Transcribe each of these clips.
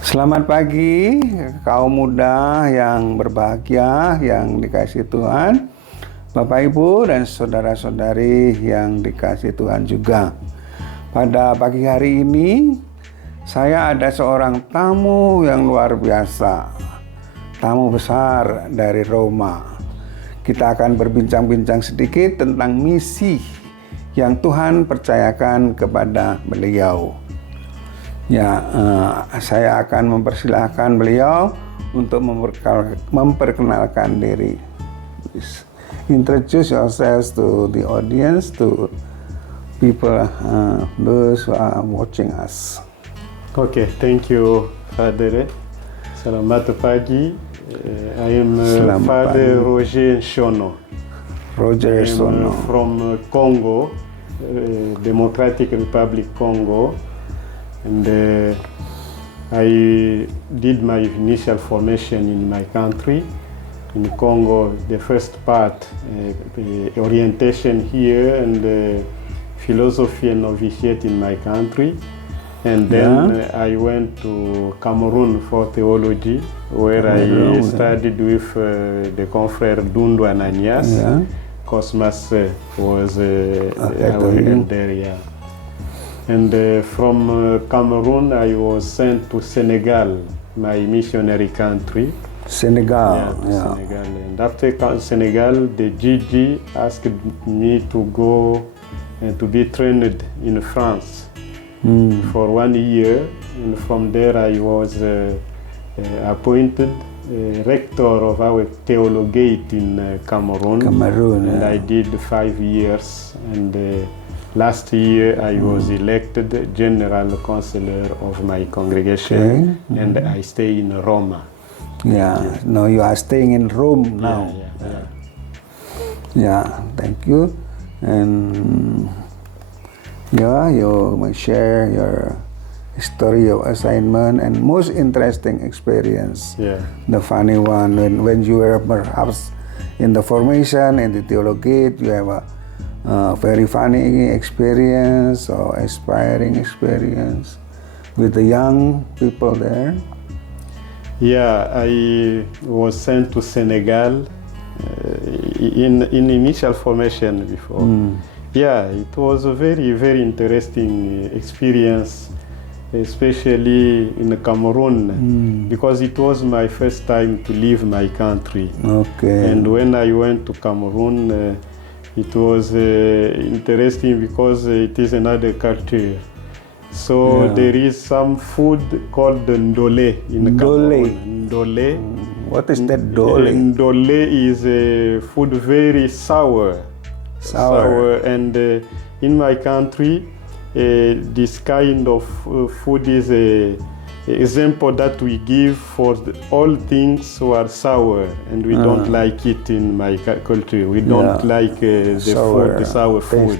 Selamat pagi kaum muda yang berbahagia, yang dikasihi Tuhan, Bapak Ibu dan saudara-saudari yang dikasihi Tuhan juga. Pada pagi hari ini saya ada seorang tamu yang luar biasa, tamu besar dari Roma. Kita akan berbincang-bincang sedikit tentang misi yang Tuhan percayakan kepada beliau. Saya akan mempersilahkan beliau untuk memperkenalkan diri. Please introduce yourselves to the audience, to people, those who are watching us. Okay, thank you, Father. Selamat pagi. I am Father Roger Shono. Roger Shono. From Congo, Democratic Republic Congo. And I did my initial formation in my country, in Congo, the first part, orientation here and philosophy and novitiate in my country. And then I went to Cameroon for theology, where I studied with the confrère Dundu Ananias. Cosmas was our head there, And from Cameroon, I was sent to Senegal, my missionary country. Senegal. Senegal. And after Senegal, the GG asked me to go and to be trained in France for 1 year. And from there, I was appointed rector of our theologate in Cameroon. And I did 5 years. And last year, I was elected general counselor of my congregation, and I stay in Roma. Now you are staying in Rome now. Thank you. And you may share your story of assignment and most interesting experience. The funny one when you were perhaps in the formation in the theologate, you have a very funny experience or inspiring experience with the young people there? I was sent to Senegal in initial formation before. It was a very, very interesting experience, especially in Cameroon, because it was my first time to leave my country. And when I went to Cameroon, it was interesting because it is another culture. So there is some food called ndole in Cameroon. Ndole. What is that ndole? Ndole is a food very sour. And in my country, this kind of food is a example that we give for all things who are sour, and we don't like it in my culture. We don't like the sour food.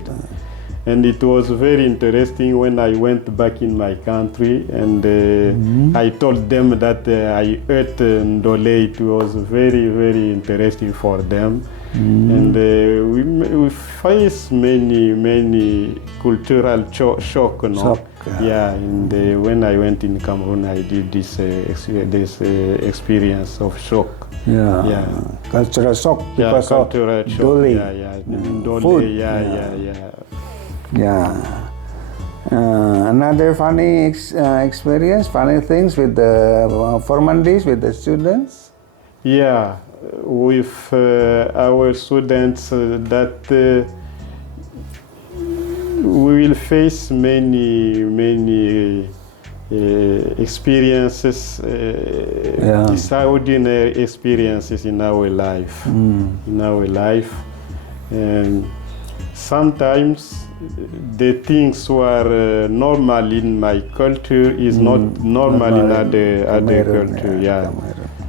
And it was very interesting when I went back in my country, and I told them that I ate ndole. It was very, very interesting for them. And we face many cultural shock, and when I went in Cameroon, I did this experience of shock. Cultural shock because cultural of shock. Ndole. Food. Another funny experience, funny things with the formal days with the students? With our students that we will face many experiences, extraordinary experiences in our life. And sometimes the things who are normal in my culture is not normal in other culture.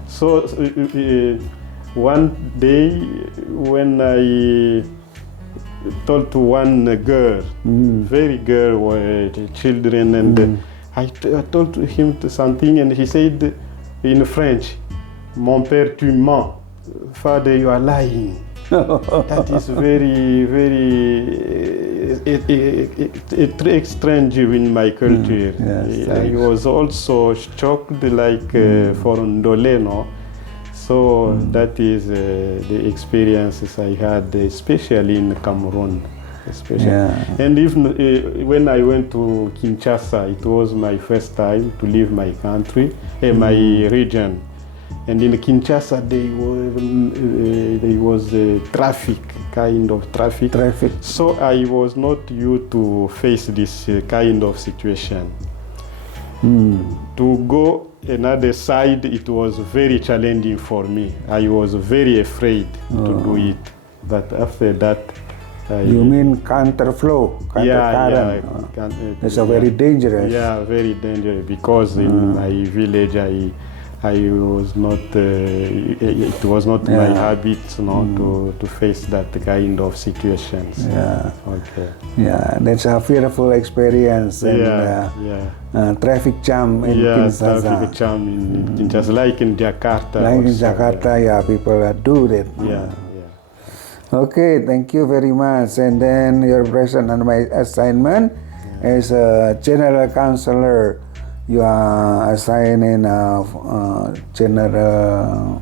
So one day when I told to one girl, very girl, children, and I told him something, and he said in French, "Mon père, tu mens. Father, you are lying." That is very, very strange in my culture. Yes, I was also shocked, like for Ndoleno. So that is the experiences I had, especially in Cameroon. And even when I went to Kinshasa, it was my first time to leave my country, my region. And in Kinshasa, there was traffic, kind of traffic. So I was not used to face this kind of situation. To go another side, it was very challenging for me. I was very afraid to do it. But after that, you mean counterflow, countercurrent? It's a very dangerous. Yeah, very dangerous, because in my village I was not. It was not my habit, to face that kind of situations. Yeah. Okay. Yeah, that's a fearful experience. And, traffic jam in Kinshasa. Traffic jam in Kinshasa, like in Jakarta. Like in Jakarta, people do that. Okay, thank you very much. And then your present on my assignment as a general counselor. You are assigned in a general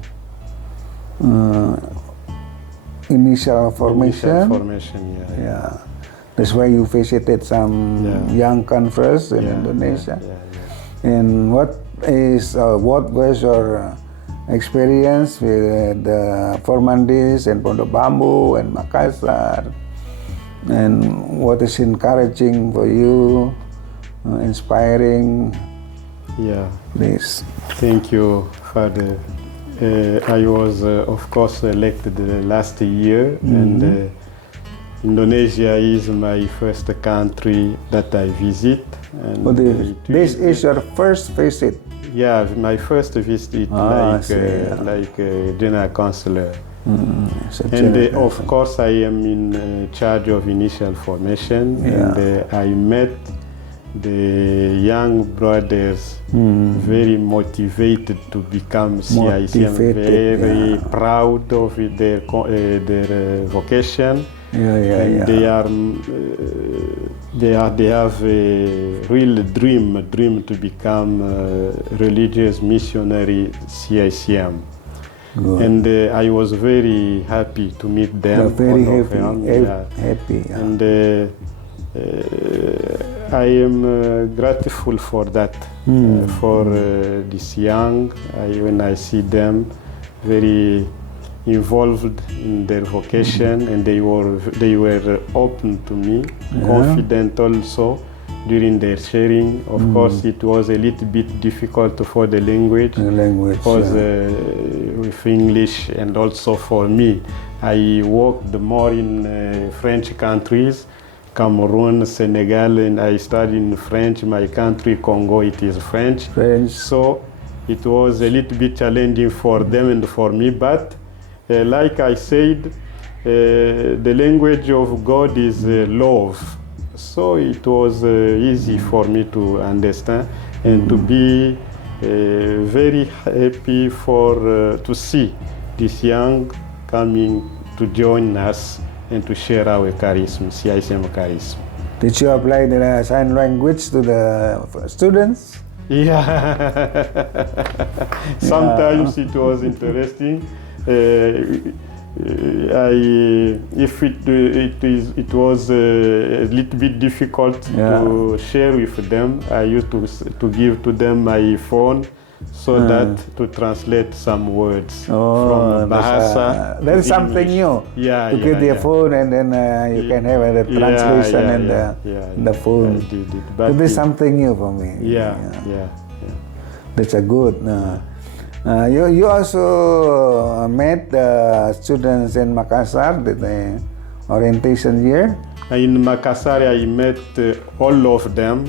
initial formation. Yeah. That's why you visited some young conference in Indonesia. And what was your experience with the Formandis and Pondok Bambu and Makassar? And what is encouraging for you, inspiring? Please. Thank you, Father. I was, of course, elected last year, and Indonesia is my first country that I visit. And this is your first visit? Yeah, my first visit, like general counselor. And of course, I am in charge of initial formation, and I met the young brothers, very motivated to become CICM, very proud of their vocation. They have a real dream to become religious missionary CICM. And I was very happy to meet them. Very happy. And I am grateful for that, for this young. When I see them, very involved in their vocation, and they were open to me, confident also during their sharing. Of course, it was a little bit difficult for the language, because with English, and also for me, I worked more in French countries, Cameroon, Senegal, and I studied in French. My country, Congo, it is French. So it was a little bit challenging for them and for me, but like I said, the language of God is love. So it was easy for me to understand and to be very happy to see this young coming to join us and to share our charisma, CICM charisma. Did you apply the sign language to the students? Yeah. Sometimes it was interesting. It was a little bit difficult to share with them. I used to give to them my phone, so that to translate some words from Bahasa. That's something new. To get the phone, and then you can have a translation in the phone. That is something new for me. That's a good. You also met the students in Makassar, the orientation year? In Makassar, I met all of them,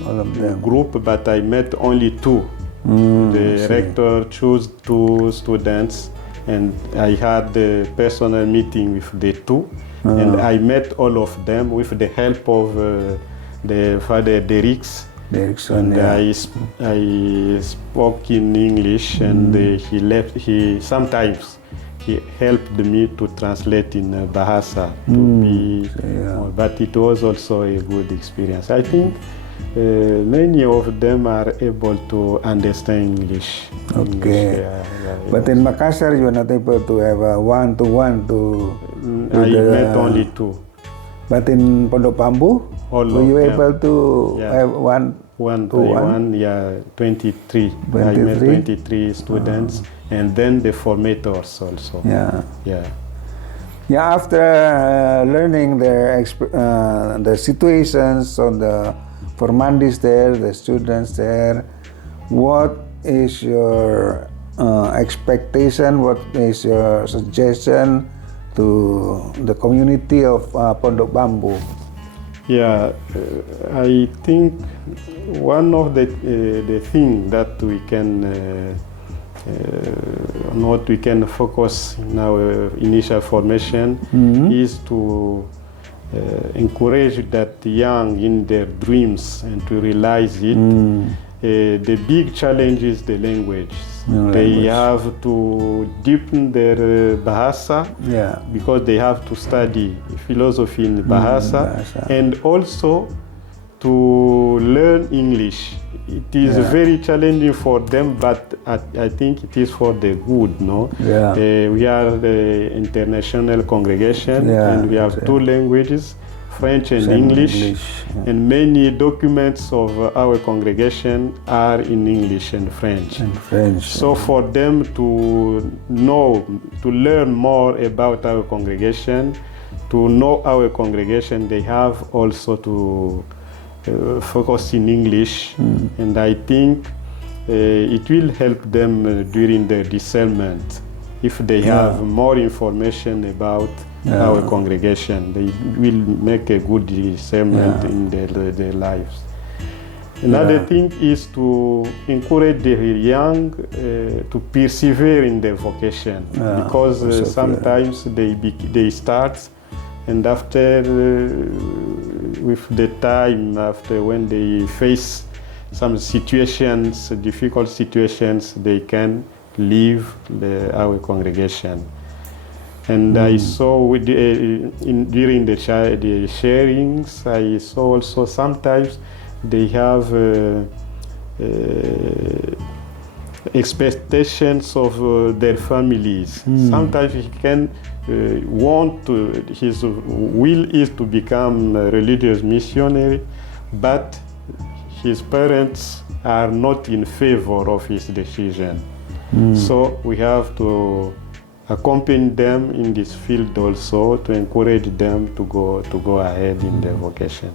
group, but I met only two. The rector chose two students, and I had a personal meeting with the two, and I met all of them with the help of the Father Derrick's. And I spoke in English, and he sometimes he helped me to translate in Bahasa but it was also a good experience. I think many of them are able to understand English. Okay. But in Makassar, you are not able to have a one-to-one to. I met only 2. But in Pondok Bambu, were you able to have one-to-one? 23. I met 23 students, and then the formators also. Yeah, after learning their situations on the formandis there, the students there, what is your expectation? What is your suggestion to the community of Pondok Bambu? Yeah, I think one of the thing that we can what we can focus in our initial formation is to encourage that young in their dreams and to realize it. The big challenge is the language. They have to deepen their Bahasa because they have to study philosophy in Bahasa and also to learn English. It is very challenging for them, but I think it is for the good, no? We are the international congregation and we have 2 languages, French and English. And many documents of our congregation are in English and French. So for them to know, to learn more about our congregation, to know our congregation, they have also to focus in English, and I think it will help them during their discernment. If they have more information about our congregation, they will make a good discernment in their lives. Another thing is to encourage the young to persevere in their vocation, because sometimes they start, and after with the time, after when they face some situations, difficult situations, they can leave our congregation. And I saw during the sharings, I saw also sometimes they have expectations of their families. Sometimes he can want to, his will is to become a religious missionary, but his parents are not in favor of his decision. So we have to accompany them in this field also, to encourage them to go ahead in their vocation.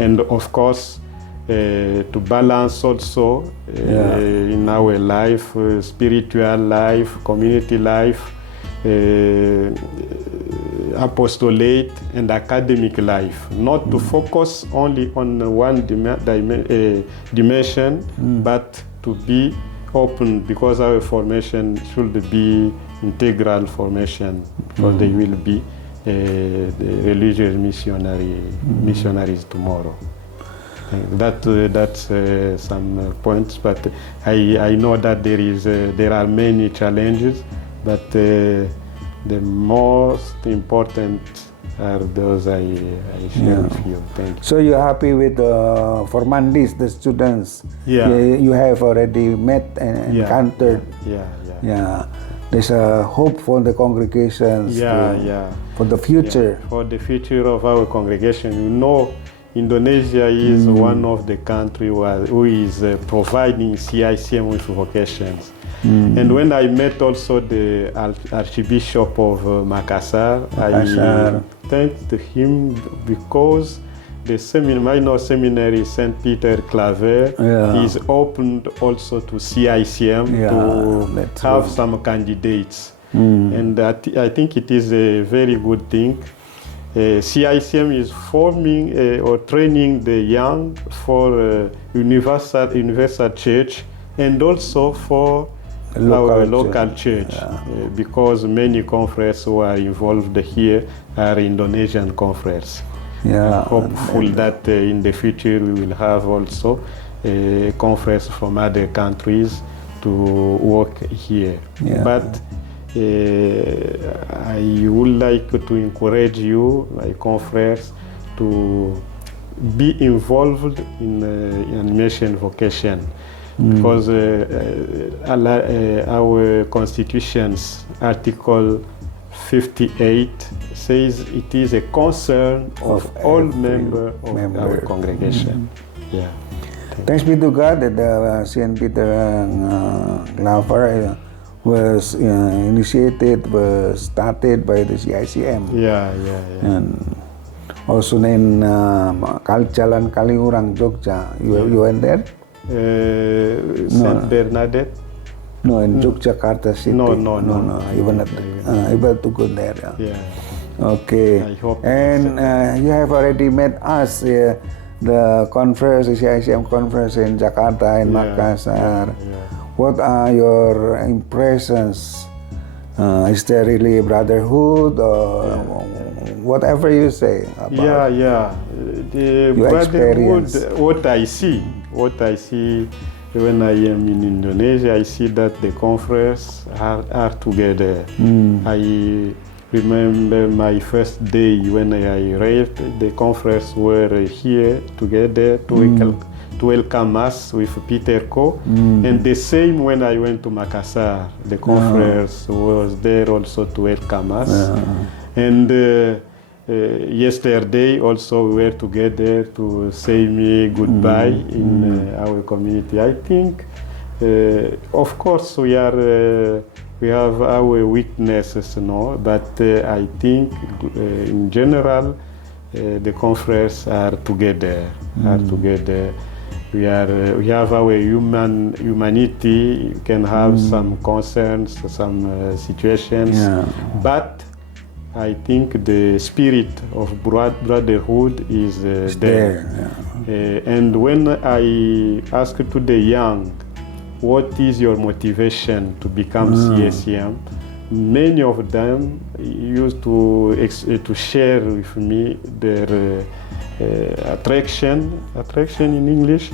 And of course, to balance also in our life, spiritual life, community life, apostolate and academic life, not to focus only on one dimension, but to be open, because our formation should be integral formation, because they will be the religious missionaries tomorrow. That's some points, but I know that there are many challenges, but the most important are those I share with you. Thank you. So you're happy with formandis, the students you have already met and encountered? Yeah. There's a hope for the congregations for the future. Yeah, for the future of our congregation. You know, Indonesia is one of the countries who is providing CICM with vocations. And when I met also the Archbishop of Makassar, I thanked him because the minor seminary St. Peter Claver is opened also to CICM to have some candidates. And I think it is a very good thing. CICM is forming or training the young for universal church, and also for our local church, because many conferences who are involved here are Indonesian conferences. Hopeful that in the future we will have also a conference from other countries to work here. But I would like to encourage you, my confreres, to be involved in animation vocation, because our Constitution's Article 58 says it is a concern of all members of our congregation. Yeah. Thanks be to God that St. Peter Claver was initiated, was started by the CICM. Yeah. And also in Jalan Kaliurang, Jogja. You went there? Saint Bernadette? No, in Yogyakarta city. No. You were not able to go there. Yeah. Okay. I hope. And you have already met us, the conference, the CICM conference in Jakarta and Makassar. Yeah. What are your impressions? Is there really brotherhood or whatever you say about The your brotherhood, experience? what I see when I am in Indonesia, I see that the conference are together. I remember my first day when I arrived, the conference were here together to welcome us with Peter Co. And the same when I went to Makassar, the conference was there also to welcome us. And yesterday also we were together to say me goodbye in our community. I think, of course, we have our weaknesses, but I think in general the conference are together. We have our humanity. You can have some concerns, some situations, but I think the spirit of brotherhood is there. And when I ask to the young, what is your motivation to become CICM? Many of them used to share with me their attraction in English,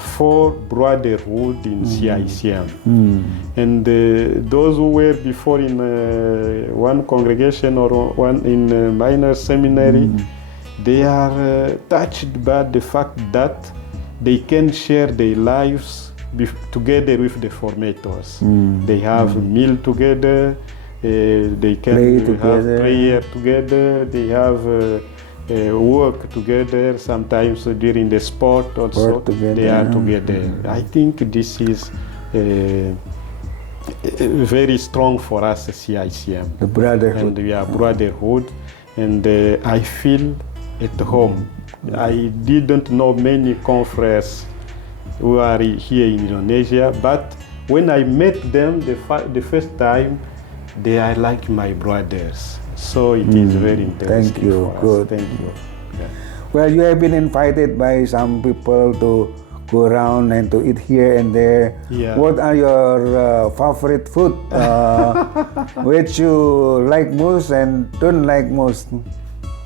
for brotherhood in CICM. And those who were before in one congregation or one in a minor seminary, they are touched by the fact that they can share their lives together with the formators. They have meal together, they can have prayer together, they have work together, sometimes during the sport also they are together. I think this is very strong for us at CICM. The brotherhood. And brotherhood, and I feel at home. I didn't know many conferences who are here in Indonesia, but when I met them the first time, they are like my brothers. So it is very interesting. Thank you. For us. Thank you. Yeah. Well, you have been invited by some people to go around and to eat here and there. Yeah. What are your favorite food, which you like most and don't like most?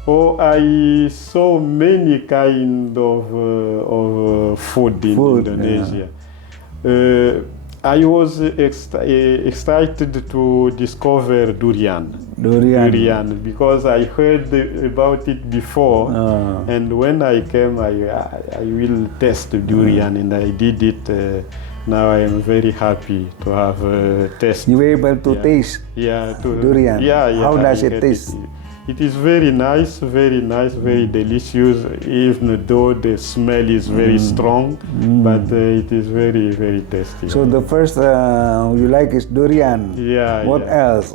Oh, I saw many kind of food in Indonesia. I was excited to discover durian because I heard about it before, and when I came, I will test durian, and I did it. Now I am very happy to have tasted. You were able to taste durian. How does it taste? It is very nice, very delicious, even though the smell is very strong, but it is very, very tasty. So the first you like is durian. What else?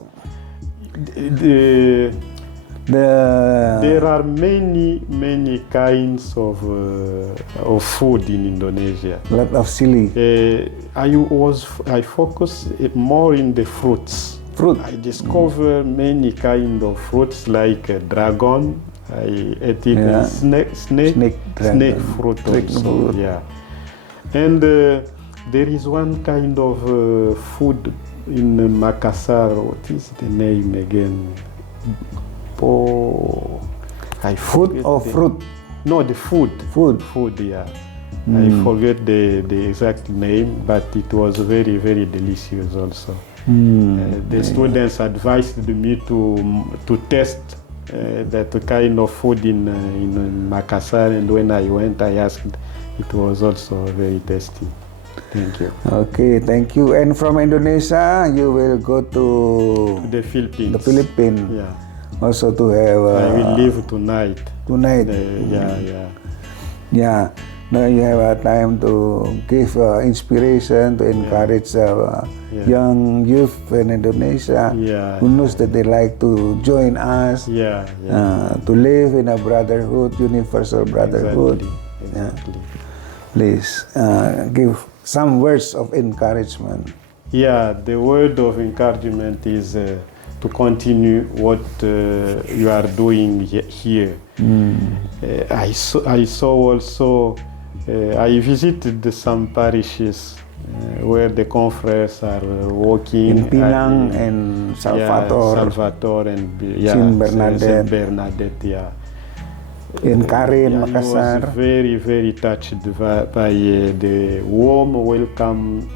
There are many kinds of food in Indonesia. A lot of chili. I focus more in the fruits. I discover many kind of fruits like dragon. I ate it. Snake fruit also. Yeah. And there is one kind of food in Makassar. What is the name again? Food or fruit? No, the food. Food. Yeah. I forget the exact name, but it was very, very delicious also. The students advised me to test that kind of food in Makassar, and when I went, I asked. It was also very tasty. Thank you. Okay, thank you. And from Indonesia, you will go to The Philippines. the Philippines. Yeah. Also to have. I will leave tonight. Tonight. Yeah. Now you have a time to give inspiration, to encourage young youth in Indonesia who knows that they like to join us, to live in a brotherhood, universal brotherhood. Exactly. Please give some words of encouragement. Yeah, the word of encouragement is to continue what you are doing here. I saw also. I visited some parishes where the conference are working. In Pinang and Salvatore and Saint Bernadette. Saint Bernadette, In Karin, Makassar. I was very, very touched by the warm welcome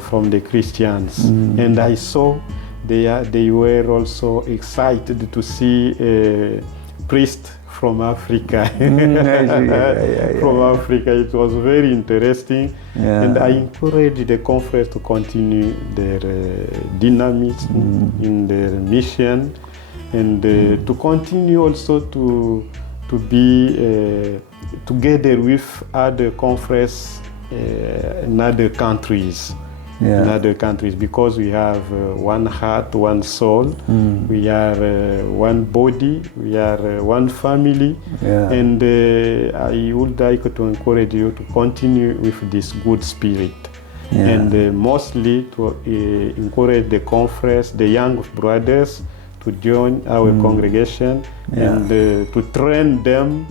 from the Christians, and I saw they were also excited to see a priest from Africa. From Africa, it was very interesting, and I encourage the conference to continue their dynamism in their mission, and to continue also to be together with other conferences in other countries. In other countries, because we have one heart, one soul, we are one body, we are one family, and I would like to encourage you to continue with this good spirit, and mostly to encourage the conference, the young brothers, to join our congregation, and to train them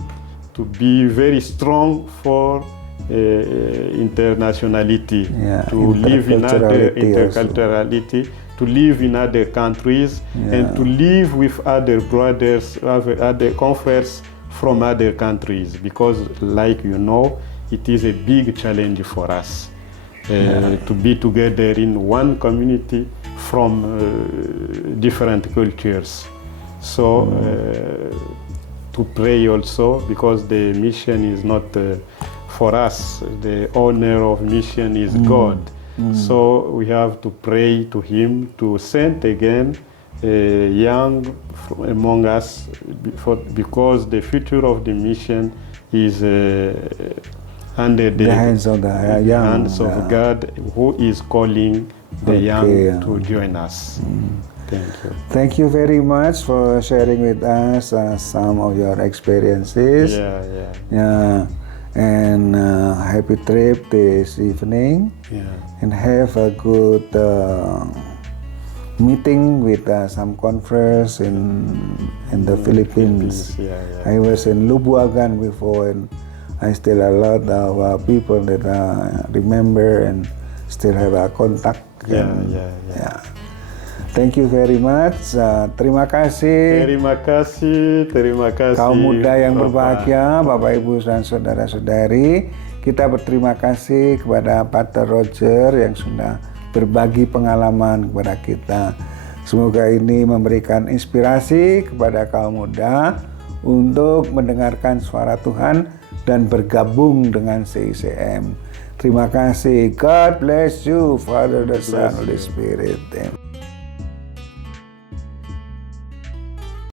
to be very strong for internationality, to live in other interculturality, to live in other countries, and to live with other brothers, other conference from other countries, because, like you know, it is a big challenge for us to be together in one community from different cultures. So to pray also, because the mission is not for us, the owner of mission is God. So we have to pray to Him to send again young among us, because the future of the mission is under the hands of God, who is calling the young to join us. Thank you. Thank you very much for sharing with us some of your experiences. And happy trip this evening. And have a good meeting with some conference in the Philippines. I was in Lubuagan before, and I still a lot of people that remember and still have a contact. Thank you very much. Terima kasih. Terima kasih. Kaum muda yang berbahagia, Bapak Ibu dan saudara-saudari. Kita berterima kasih kepada Pater Roger yang sudah berbagi pengalaman kepada kita. Semoga ini memberikan inspirasi kepada kaum muda untuk mendengarkan suara Tuhan dan bergabung dengan CICM. Terima kasih. God bless you, Father, the Son, Holy Spirit.